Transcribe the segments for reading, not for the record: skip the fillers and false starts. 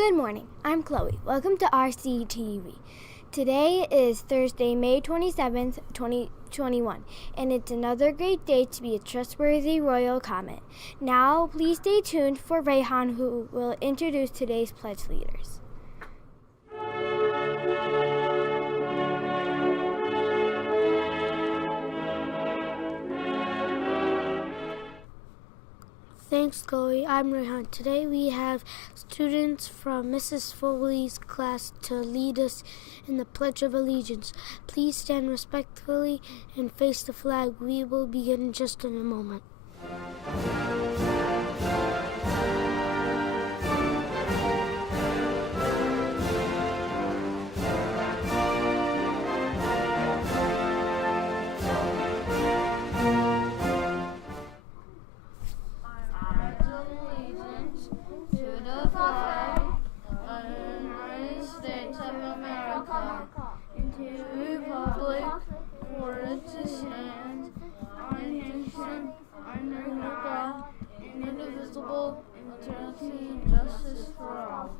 Good morning, I'm Chloe. Welcome to RCTV. Today is Thursday, May 27th, 2021, and it's another great day to be a trustworthy royal comment. Now, please stay tuned for Rayhan, who will introduce today's pledge leaders. Thanks, Chloe. I'm Rehan. Today we have students from Mrs. Foley's class to lead us in the Pledge of Allegiance. Please stand respectfully and face the flag. We will begin just in a moment. Indivisible, in eternity, and justice for all.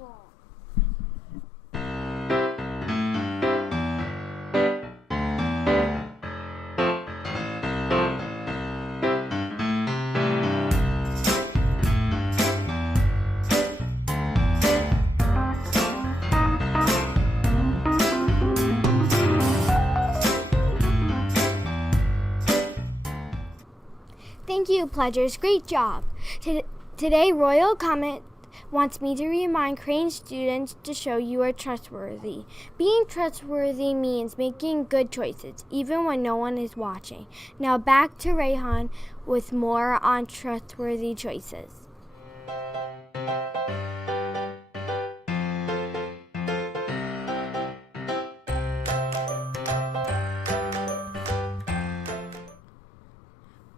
Thank you, pledgers. Great job. Today, Royal Comment wants me to remind Crane students to show you are trustworthy. Being trustworthy means making good choices, even when no one is watching. Now back to Rayhan with more on trustworthy choices.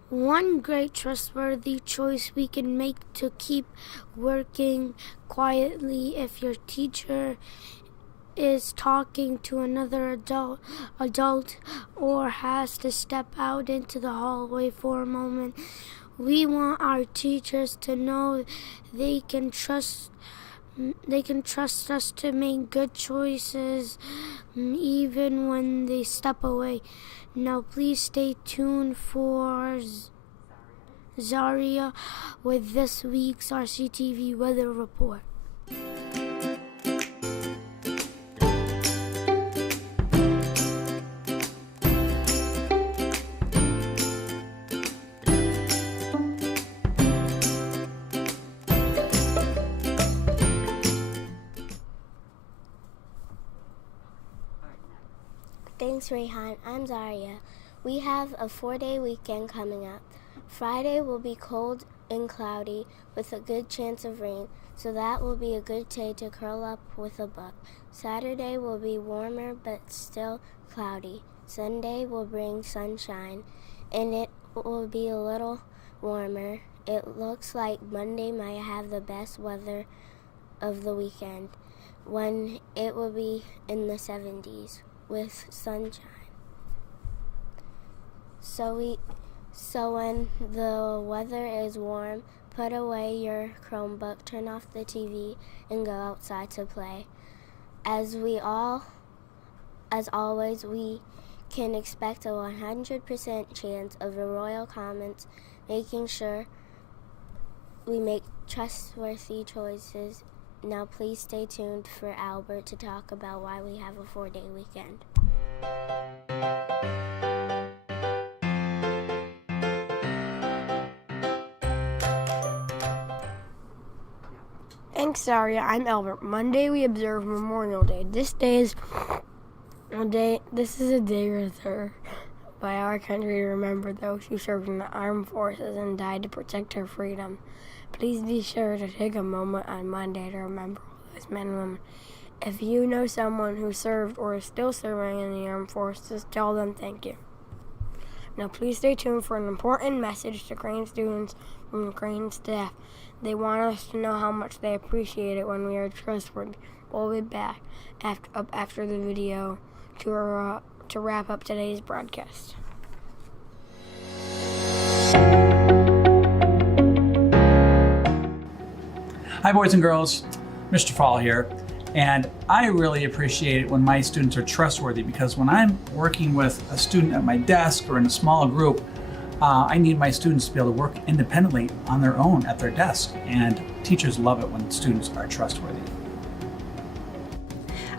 One great trustworthy choice we can make to keep working quietly if your teacher is talking to another adult or has to step out into the hallway for a moment. We want our teachers to know they can trust us to make good choices even when they step away. Now please stay tuned for Zaria with this week's RCTV weather report. Thanks, Rayhan. I'm Zaria. We have a 4-day weekend coming up. Friday will be cold and cloudy with a good chance of rain, so that will be a good day to curl up with a book. Saturday will be warmer but still cloudy. Sunday will bring sunshine, and it will be a little warmer. It looks like Monday might have the best weather of the weekend, when it will be in the 70s with sunshine. So when the weather is warm, put away your Chromebook, turn off the TV, and go outside to play. As always, we can expect a 100% chance of a royal comment, making sure we make trustworthy choices. Now please stay tuned for Albert to talk about why we have a 4-day weekend. Thanks, Zaria. I'm Albert. Monday we observe Memorial Day. This is a day reserved by our country to remember those who served in the armed forces and died to protect our freedom. Please be sure to take a moment on Monday to remember all those men and women. If you know someone who served or is still serving in the armed forces, tell them thank you. Now please stay tuned for an important message to Crane students from the Crane staff. They want us to know how much they appreciate it when we are trustworthy. We'll be back after the video to wrap up today's broadcast. Hi, boys and girls. Mr. Fall here, and I really appreciate it when my students are trustworthy, because when I'm working with a student at my desk or in a small group, I need my students to be able to work independently on their own at their desk, and teachers love it when students are trustworthy.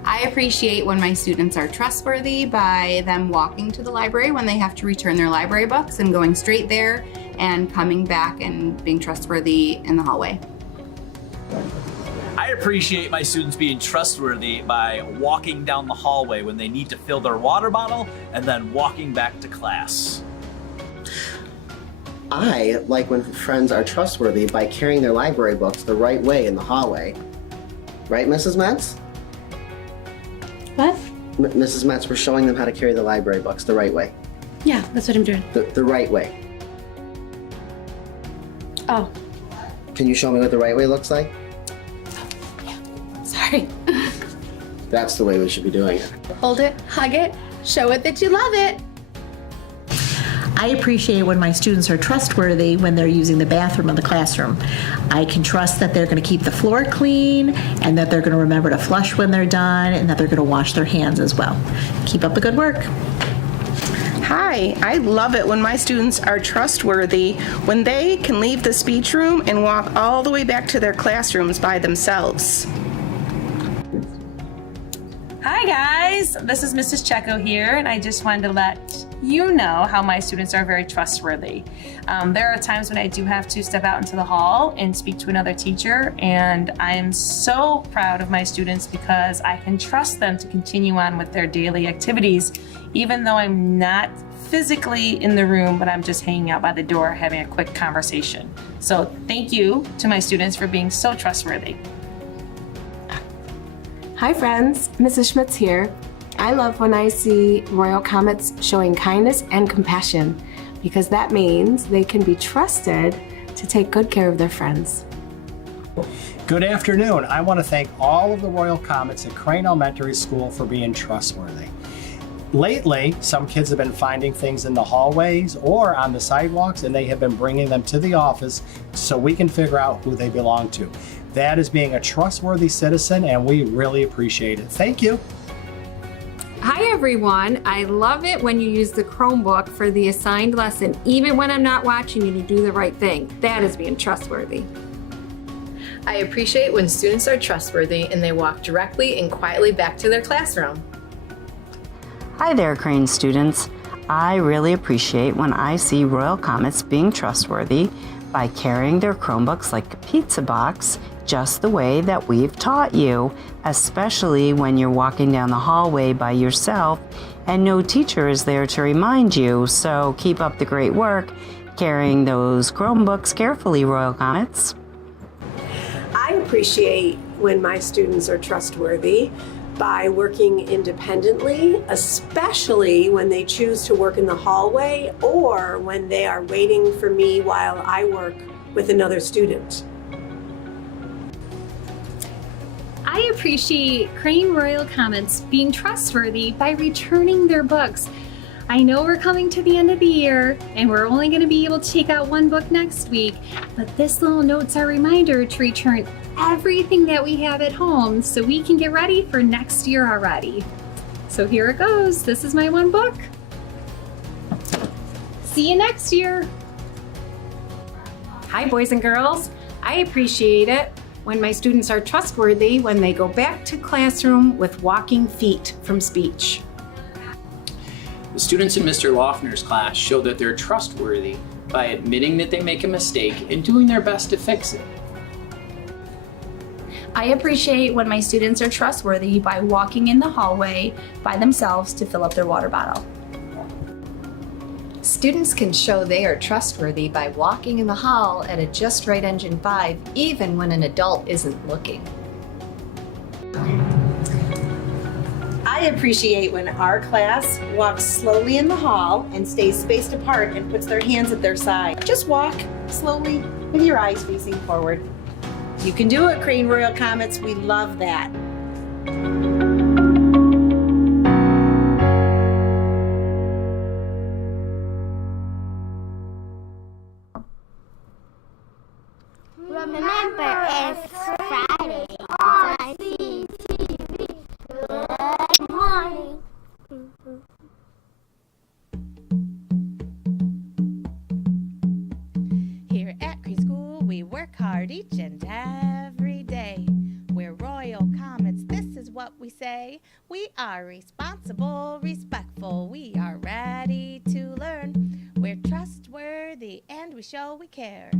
I appreciate when my students are trustworthy by them walking to the library when they have to return their library books and going straight there and coming back and being trustworthy in the hallway. I appreciate my students being trustworthy by walking down the hallway when they need to fill their water bottle and then walking back to class. I like when friends are trustworthy by carrying their library books the right way in the hallway. Right, Mrs. Metz? What? Mrs. Metz, we're showing them how to carry the library books the right way. Yeah, that's what I'm doing. The right way. Oh, Can you show me what the right way looks like? sorry. That's the way we should be doing it. Hold it, hug it, show it that you love it. I appreciate when my students are trustworthy when they're using the bathroom in the classroom. I can trust that they're going to keep the floor clean and that they're going to remember to flush when they're done and that they're going to wash their hands as well. Keep up the good work. Hi, I love it when my students are trustworthy when they can leave the speech room and walk all the way back to their classrooms by themselves. Hi guys, this is Mrs. Checo here, and I just wanted to let you know how my students are very trustworthy. There are times when I do have to step out into the hall and speak to another teacher, and I am so proud of my students because I can trust them to continue on with their daily activities, even though I'm not physically in the room, but I'm just hanging out by the door having a quick conversation. So thank you to my students for being so trustworthy. Hi friends, Mrs. Schmitz here. I love when I see Royal Comets showing kindness and compassion because that means they can be trusted to take good care of their friends. Good afternoon. I want to thank all of the Royal Comets at Crane Elementary School for being trustworthy. Lately, some kids have been finding things in the hallways or on the sidewalks, and they have been bringing them to the office so we can figure out who they belong to. That is being a trustworthy citizen, and we really appreciate it. Thank you. Hi everyone. I love it when you use the Chromebook for the assigned lesson, even when I'm not watching you to do the right thing. That is being trustworthy. I appreciate when students are trustworthy and they walk directly and quietly back to their classroom. Hi there, Crane students. I really appreciate when I see Royal Comets being trustworthy by carrying their Chromebooks like a pizza box, just the way that we've taught you, especially when you're walking down the hallway by yourself and no teacher is there to remind you. So keep up the great work carrying those Chromebooks carefully, Royal Comets. I appreciate when my students are trustworthy by working independently, especially when they choose to work in the hallway or when they are waiting for me while I work with another student. I appreciate Crane Royal Comets being trustworthy by returning their books. I know we're coming to the end of the year and we're only going to be able to take out one book next week, but this little note's our reminder to return everything that we have at home so we can get ready for next year already. So here it goes. This is my one book. See you next year. Hi boys and girls. I appreciate it when my students are trustworthy when they go back to classroom with walking feet from speech. The students in Mr. Loeffner's class show that they're trustworthy by admitting that they make a mistake and doing their best to fix it. I appreciate when my students are trustworthy by walking in the hallway by themselves to fill up their water bottle. Students can show they are trustworthy by walking in the hall at a just right engine 5 even when an adult isn't looking. I appreciate when our class walks slowly in the hall and stays spaced apart and puts their hands at their side. Just walk slowly with your eyes facing forward. You can do it, Crane Royal Comets. We love that. Remember, it's Friday. hard each and every day. We're Royal Comets, this is what we say. We are responsible, respectful, we are ready to learn. We're trustworthy and we show we care.